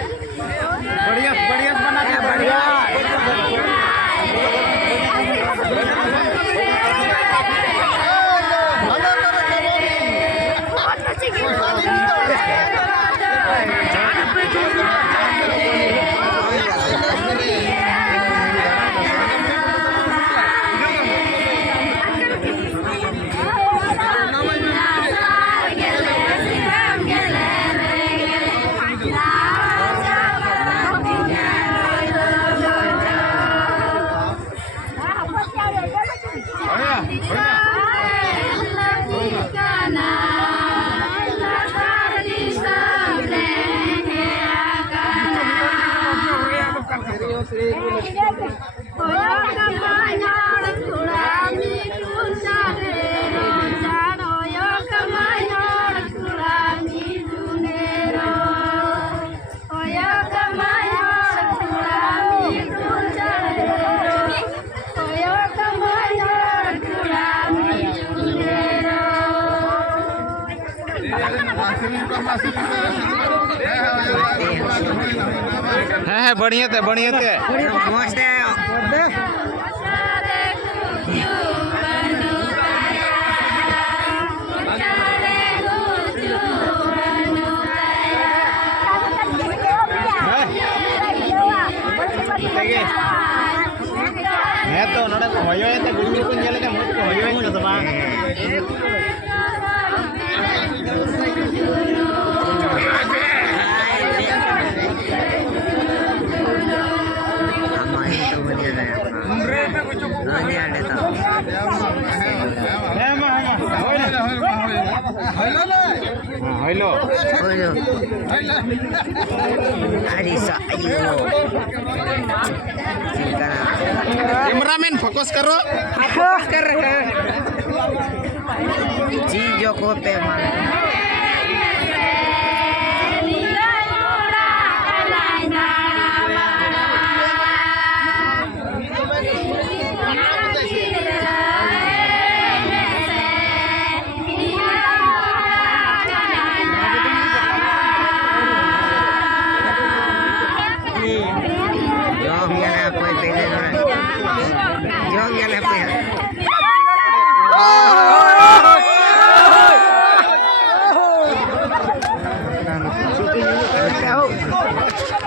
बढ़िया बढ़िया बना के बढ़िया है बढ़िया थे मस्त है। मैं तो नोड़ा को होयो है तो गुरु को नेले के मुझ को होयो है तो बा कैमरामैन फोकस करो फोकस कर रहे हैं चीजों को पे Oh!